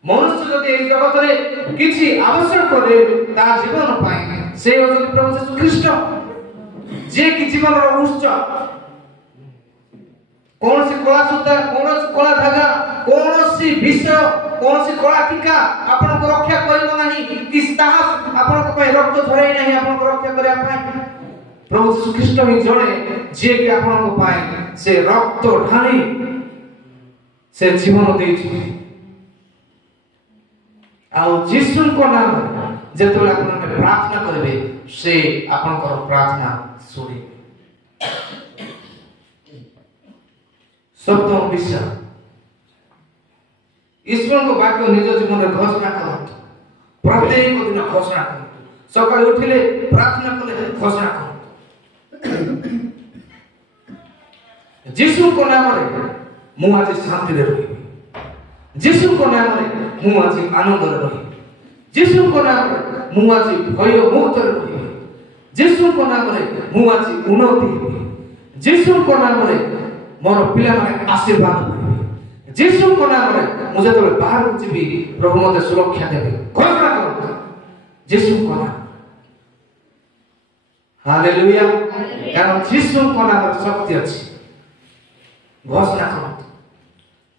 मनुष्य जदि एई जगत रे किछि आवश्यक करे ता जीवन पाए से होछथि प्रभु यीशु ख्रीष्ट, जे कि जीवन रो उत्स। कौन सी कला सूता, कौन सी कला धागा, कौन सी विषय, कौन सी कला टीका आपन को रक्षा करिवो नाही कि साहस आपन को पय रक्त झराई नाही आपन को रक्षा करिया पाए। प्रभु यीशु ख्रीष्ट ही जणे जे कि आपन को पाए से रक्त ढाली से जीवन देछि। आ यीशु को नाम जेतले आपन प्रार्थना करबे से आपन को प्रार्थना सुनिबे। सप्तम विषय ईश्वर को वाक्य निज जीवन में घोषणा करत। प्रत्येक दिन घोषणा करत। सकाळ उठिले प्रार्थना कले घोषणा करत। यीशु को नाम रे मु आज शांति रे रही। यीशु को नाम रे मु आज आनंद रे रही। यीशु को नाम रे मु आज भय मुक्त रे रही। यीशु को नाम रे मु आज उन्नति हेबी। यीशु को नाम रे मोर पिला माने आशीर्वाद पाइबे। यीशु को नाम रे मुझे तो बाहर को जीवी प्रभु मते सुरक्षा देबे। घोषणा करो यीशु को नाम। हालेलुया। कारण यीशु को नाम रे शक्ति अछि। घोषणा करो।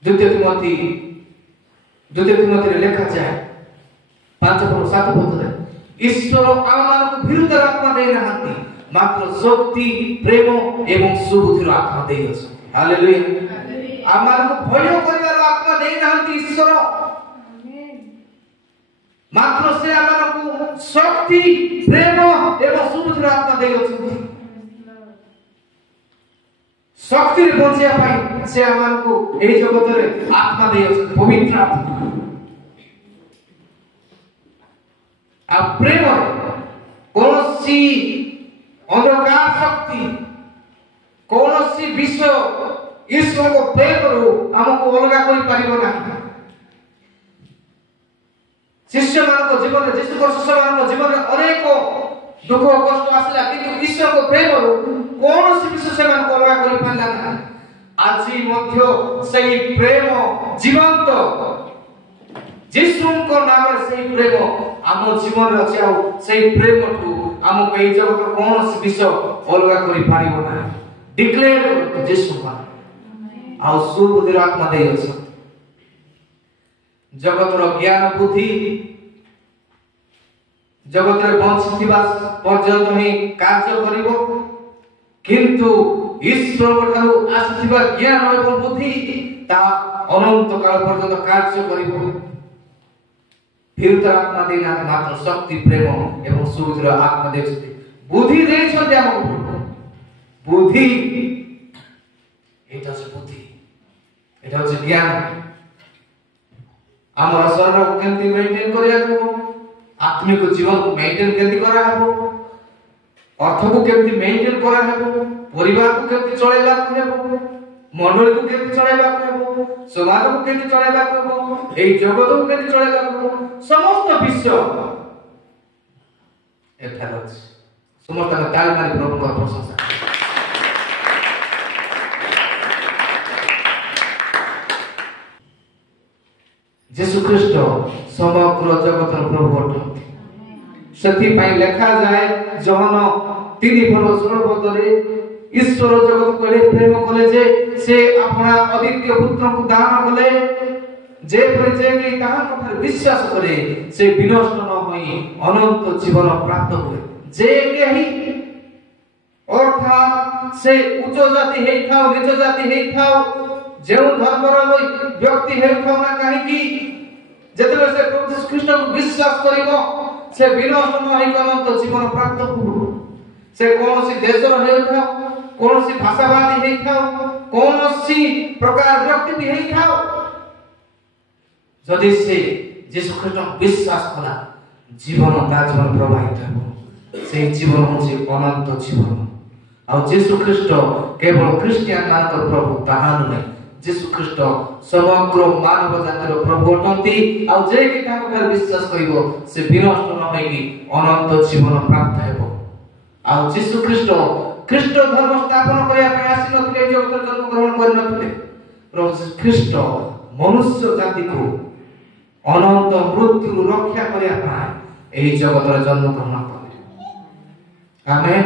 द्वितीय तिमोथी रे लेखा जाय 5:7 रे ईश्वर आमान को विरुद्ध आत्मा दे नाहंती मात्र शक्ति प्रेम एवं सुबुद्धिर आत्मा दे अछि। हालेलुया। आमान को भय करिवार आत्मा दे नाहंती ईश्वर, मात्र से आमान को शक्ति प्रेम एवं सुबुद्धिर आत्मा दे अछि। शक्ति रे बंचिया पाई से आमान को एही जगत रे आत्मा दे अछि, पवित्र आत्मा। आ प्रेम कौनसी अंधकार शक्ति कौनसी विषय ईश्वर को प्रेम करू हमको अलगा करि पारिबो नाही। शिष्य मान जीवन में यीशु को शिष्य मान जीवन में अनेक दुख कष्ट आसला किंतु ईश्वर को प्रेम करू कौनसी विषय से मान को अलगा करि पारला नाही। आज मध्य सही प्रेम जीवंत यीशु को नाम रे सही प्रेम आम जीवन रे अछि। आ सही प्रेम ठू आम कई जगत कौन सी विषय अलगा करि पारिबो ना। डिक्लेयर यीशु का आ सुबुद्धिर आत्मा दे अछि। जगतर ज्ञान बुद्धि जगतर बंचिथिबा पर्यंत ही कार्य करिवो किंतु ईश्वर ठारू आसीथिबा ज्ञान एवं बुद्धि ता अनंत काल पर्यंत कार्य करिवो। फिर आत्मा देना मात्र शक्ति प्रेम एवं सुविधर आत्मा देछते बुद्धि देछते हमको बुद्धि एटा से बुद्धि एटा से ज्ञान आमर शरीर को केमती मेंटेन करिया को आत्मिक जीवन को मेंटेन केमती करा हबो अर्थ को केमती मेंटेन करा हबो परिवार को केमती चलेला को हबो मंडल को केमती चलेला को हबो समाज को केमती चलेला को हबो एई जगत को केमती चलेला को हबो समस्त विश्व एथा अछि समस्त का ताल मारी प्रभु को प्रशंसा यीशु ख्रीष्ट समग्र जगतर प्रभु अटंती सती पाई लेखा जाए जहन 3:16 ईश्वर जगत को प्रेम कले जे से अपना अद्वितीय पुत्र को दान कले जे पर जे कि ताहा कथार विश्वास करे से विनष्ट न होई अनंत जीवन प्राप्त होए जे केही अर्थात से उच्च जाति हेई थाओ नीच जाति हेई थाओ जो धर्मर व्यक्ति हेई थाओ ना काहे कि जेतबे से प्रभु यीशु ख्रीष्ट को विश्वास करिवो से विनष्ट न होई अनंत जीवन प्राप्त होबो से कोनोसी देशर हेई थाओ कोनोसी भाषावादी हेई थाओ कोनोसी प्रकार व्यक्ति भी हेई थाओ जदि से यीशु ख्रीष्ट विश्वास कला जीवन ता जीवन प्रवाहित हो से जीवन होछि अनंत जीवन आ यीशु ख्रीष्ट केवल क्रिश्चियन मानकर प्रभु ताहा नुहे यीशु ख्रीष्ट समग्र मानव जातिर प्रभु अटंती आ जे कि ताको पर विश्वास करिवो से विनष्ट न होई अनंत जीवन प्राप्त हेबो आ यीशु ख्रीष्ट ख्रीष्ट धर्म स्थापन करिया प्रयास नथिले जगत जन्म ग्रहण कर नथिले प्रभु यीशु ख्रीष्ट मनुष्य जाति को अनंत मृत्यु रक्षा करिया पाए एही जगतर जन्म ग्रहण करे आमेन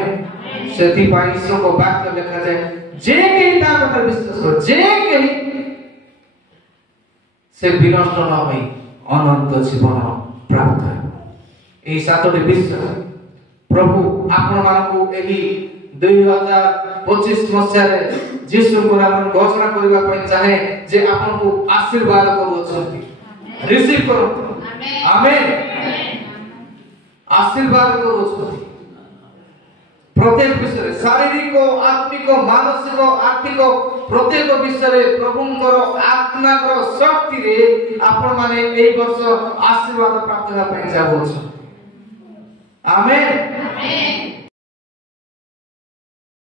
सेति पाई ईश्वर को वाक्य लिखा जाए जे केही ताको पर विश्वास कर जे केही से विनष्ट न होई अनंत जीवन प्राप्त हे एही सातोटी विश्वास प्रभु आपण मानकु एही 2025 मसिया रे यीशु को नाम घोषणा करिबा पय चाहे जे आपण को आशीर्वाद करू अछंती रिसीव करो आमेन आशीर्वाद करू अछंती प्रत्येक विषय शारीरिक आत्मिक मानसिक आर्थिक प्रत्येक विषय प्रभुंकर आत्माकर शक्ति रे आपण माने एई वर्ष आशीर्वाद प्राप्त होबा पय जाबो आमेन